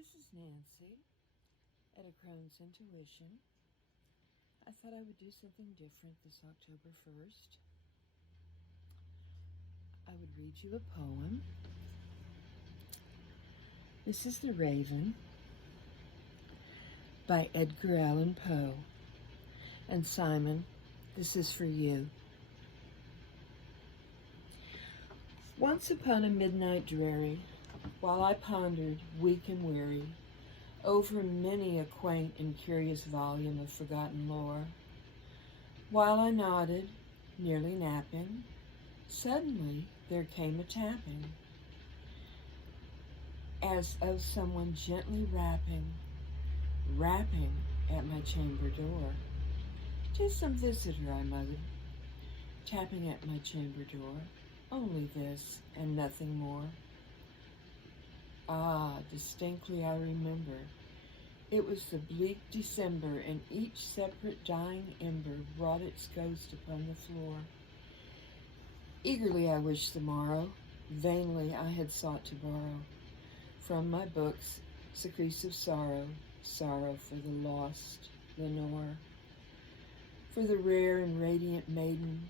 This is Nancy at A Crone's Intuition. I thought I would do something different this October 1st. I would read you a poem. This is The Raven by Edgar Allan Poe. And Simon, this is for you. Once upon a midnight dreary, while I pondered, weak and weary, over many a quaint and curious volume of forgotten lore, while I nodded, nearly napping, suddenly there came a tapping, as of someone gently rapping at my chamber door. "'Tis some visitor," I muttered, tapping at my chamber door. "Only this, and nothing more." Ah, distinctly I remember. It was the bleak December, and each separate dying ember brought its ghost upon the floor. Eagerly I wished the morrow, vainly I had sought to borrow from my books secrets of sorrow, sorrow for the lost Lenore, for the rare and radiant maiden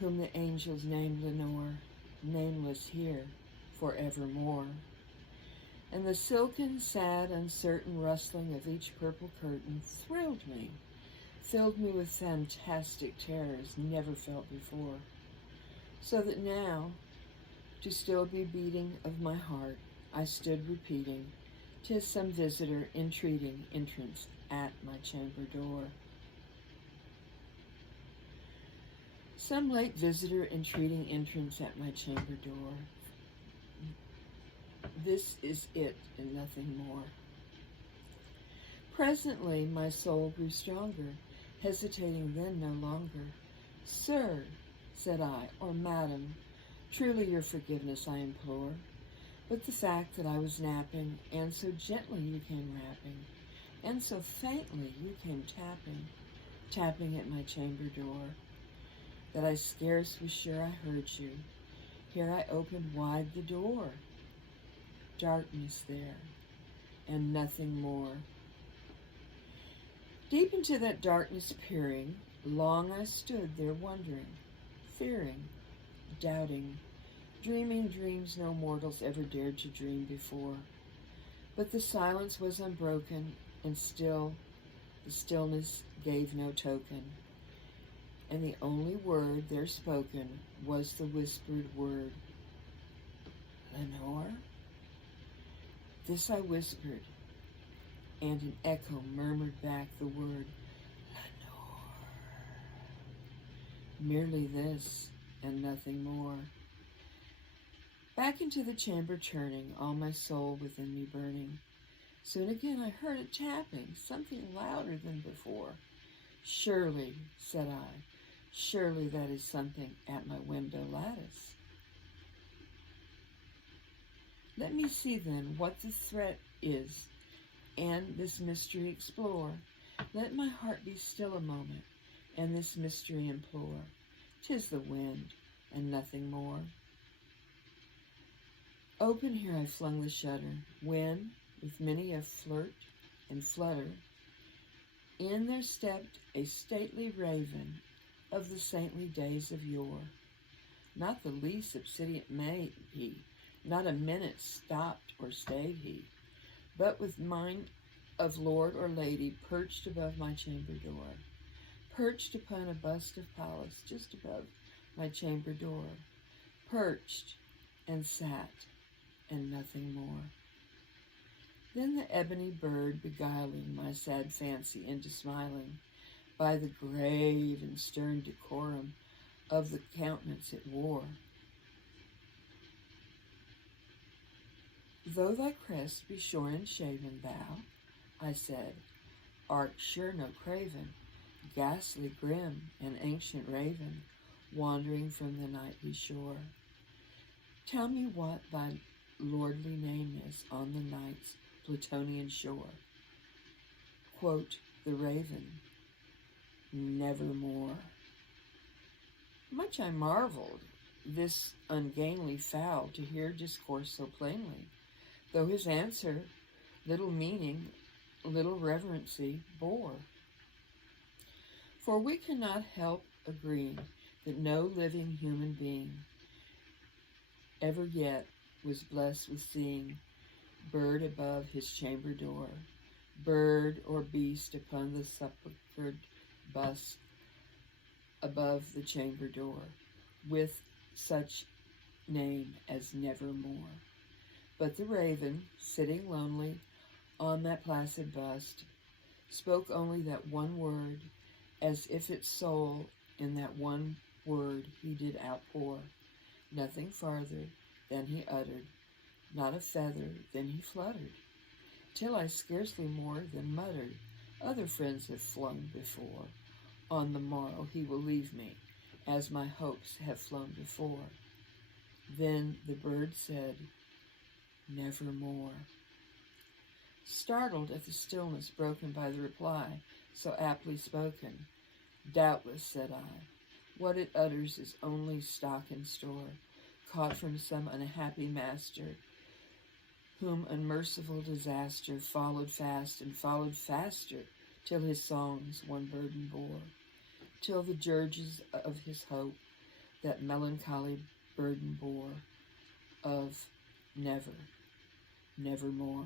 whom the angels named Lenore, nameless here forevermore. And the silken, sad, uncertain rustling of each purple curtain thrilled me, filled me with fantastic terrors never felt before, so that now, to still be beating of my heart, I stood repeating, "'Tis some visitor entreating entrance at my chamber door." Some late visitor entreating entrance at my chamber door. This is it and nothing more. Presently my soul grew stronger, hesitating then no longer. "Sir," said I, "or madam, truly your forgiveness I implore, but the fact that I was napping, and so gently you came rapping, and so faintly you came tapping at my chamber door, that I scarce was sure I heard you. Here I opened wide the door. Darkness there, and nothing more. Deep into that darkness peering, long I stood there wondering, fearing, doubting, dreaming dreams no mortals ever dared to dream before. But the silence was unbroken, and still the stillness gave no token, and the only word there spoken was the whispered word, "Lenore?" This I whispered, and an echo murmured back the word, "Lenore." Merely this, and nothing more. Back into the chamber turning, all my soul within me burning. Soon again I heard a tapping, something louder than before. "Surely," said I, "surely that is something at my window lattice. Let me see then what the threat is, and this mystery explore. Let my heart be still a moment, and this mystery implore. 'Tis the wind, and nothing more." Open here I flung the shutter, when, with many a flirt and flutter, in there stepped a stately raven of the saintly days of yore. Not the least obedient maid he, not a minute stopped or stayed he, but with mind of lord or lady perched above my chamber door, perched upon a bust of Pallas just above my chamber door, perched and sat, and nothing more. Then the ebony bird beguiling my sad fancy into smiling, by the grave and stern decorum of the countenance it wore. "Though thy crest be shorn and shaven, thou," I said, "art sure no craven, ghastly grim, and ancient raven, wandering from the nightly shore. Tell me what thy lordly name is on the night's Plutonian shore." Quote the raven, "Nevermore." Much I marveled this ungainly fowl to hear discourse so plainly, though his answer little meaning, little reverency bore. For we cannot help agreeing that no living human being ever yet was blessed with seeing bird above his chamber door, bird or beast upon the sepulchred bust above the chamber door, with such name as Nevermore. But the raven, sitting lonely on that placid bust, spoke only that one word, as if its soul in that one word he did outpour. Nothing farther than he uttered, not a feather than he fluttered, till I scarcely more than muttered, other friends have flown before. On the morrow he will leave me, as my hopes have flown before. Then the bird said, Nevermore. Startled at the stillness broken by the reply, so aptly spoken, doubtless, said I, what it utters is only stock and store, caught from some unhappy master, whom unmerciful disaster followed fast and followed faster, till his songs one burden bore, till the dirges of his hope that melancholy burden bore of nevermore.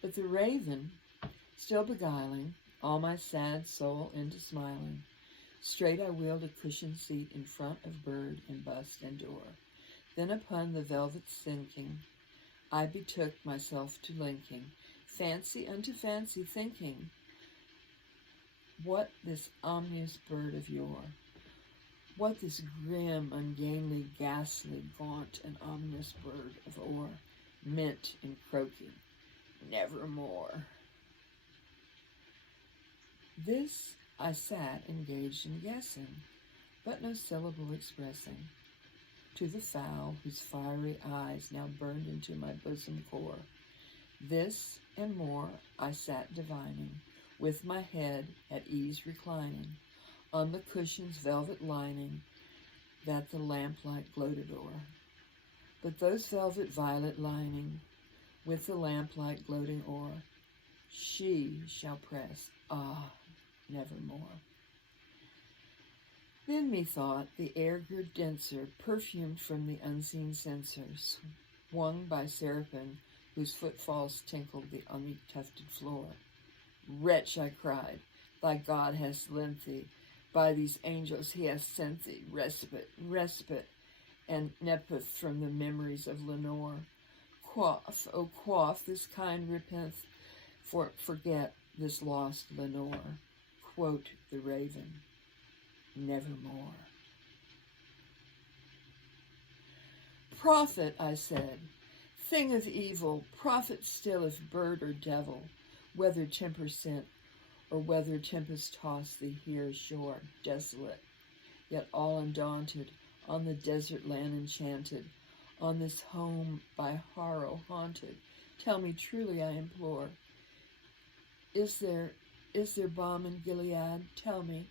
But the raven, still beguiling all my sad soul into smiling, straight I wheeled a cushioned seat in front of bird and bust and door. Then upon the velvet sinking, I betook myself to linking fancy unto fancy, thinking, what this ominous bird of yore, what this grim, ungainly, ghastly, gaunt, and ominous bird of ore meant in croaking, Nevermore. This I sat engaged in guessing, but no syllable expressing, to the fowl whose fiery eyes now burned into my bosom core. This and more I sat divining, with my head at ease reclining, on the cushion's velvet lining that the lamplight gloated o'er. But those velvet violet lining, with the lamplight gloating o'er, she shall press, nevermore. Then methought the air grew denser, perfumed from the unseen censer, swung by seraphim whose footfalls tinkled the onyx-tufted floor. Wretch, I cried, thy God has lent thee, by these angels he hath sent thee, respite, and nepenthe from the memories of Lenore. Quaff, O quaff, this kind repenthe, forget this lost Lenore. Quote the raven, Nevermore. Prophet, I said, thing of evil, prophet still if bird or devil, whether temper sent, or whether tempest tossed thee here ashore, desolate, yet all undaunted, on the desert land enchanted, on this home by horror haunted. Tell me truly, I implore, is there balm in Gilead? Tell me,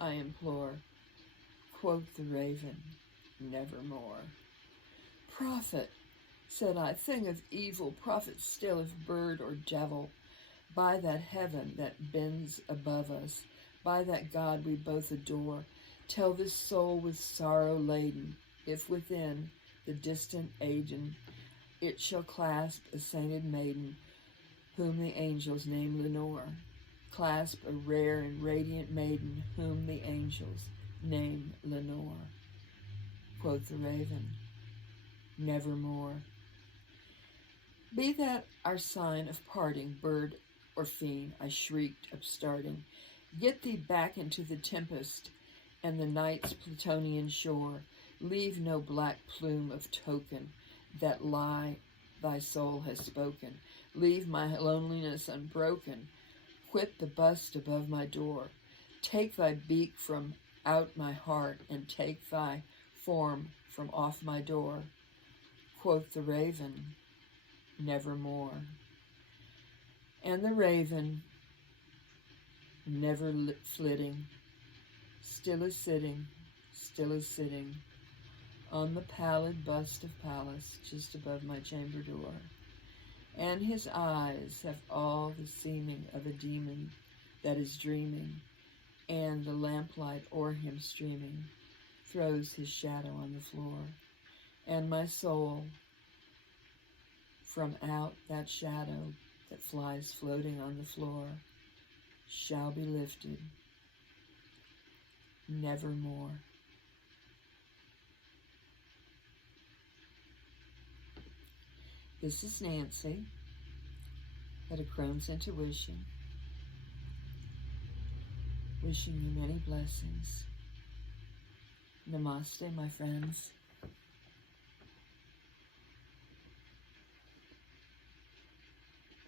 I implore. Quoth the raven, Nevermore. Prophet, said I, thing of evil, prophet still if bird or devil, by that heaven that bends above us, by that God we both adore, tell this soul with sorrow laden, if within the distant Aegean it shall clasp a sainted maiden, whom the angels name Lenore. Clasp a rare and radiant maiden, whom the angels name Lenore. Quoth the raven, Nevermore. Be that our sign of parting, bird or fiend, I shrieked, upstarting. Get thee back into the tempest and the night's Plutonian shore. Leave no black plume of token that lie thy soul has spoken. Leave my loneliness unbroken. Quit the bust above my door. Take thy beak from out my heart, and take thy form from off my door. Quoth the raven, Nevermore. And the raven, never flitting, still is sitting, still is sitting on the pallid bust of Pallas just above my chamber door, and his eyes have all the seeming of a demon that is dreaming, and the lamplight o'er him streaming throws his shadow on the floor, and my soul from out that shadow that flies floating on the floor shall be lifted nevermore. This is Nancy at A Crone's Intuition, wishing you many blessings. Namaste, my friends.